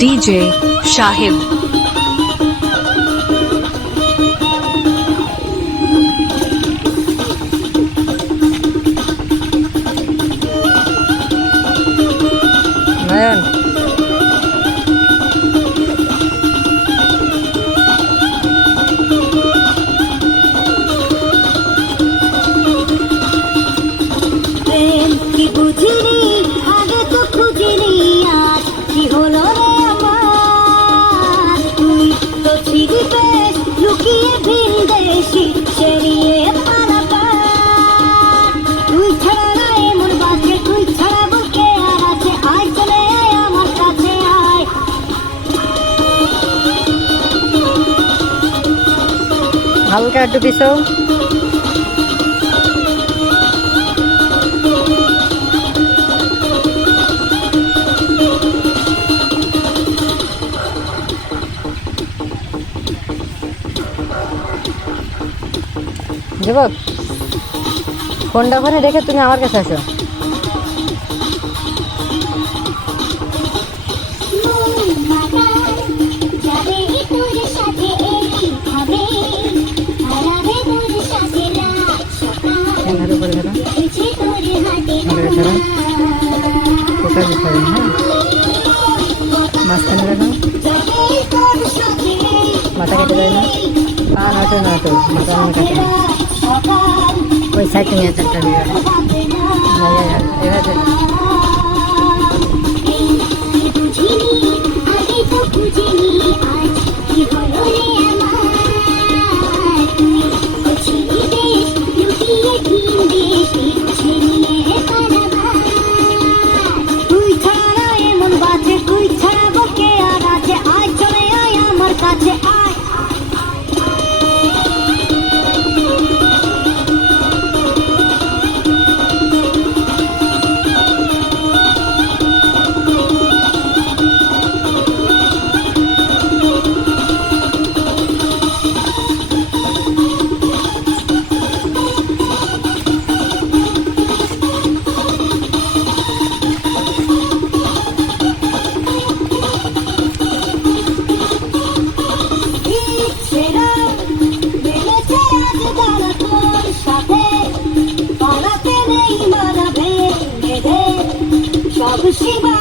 DJ Shahib. Nayan. প্রেম কি বুঝিনি আগে তো খুঁজিনি আজ কি হলো রে আমার তুই তো ছিড়ি বেশ লুকিয়ে ভিন দেশি চেরিয়ে পারাবার তুই ছাড়া না এমন বাজে তুই ছাড়া বুকে আর আছে আয় চলে আয় আমার কাছে আয় হালকা একটু পিছো। যুবক, ফোনটা ওখানে রেখে তুমি আমার কাছে আসো। মাঝখানে রাখো, মাথা কেটে যায় না, পা নাটো নাটো, মাথা মনে কাটে না। ওই সাইড নিয়ে চারটা দিয়ে এভাবে তুই ছাড়া এমন বাজে তুই ছাড়া বুকে আর আছে আয় চলে আয় আমার কাছে আয় Shiva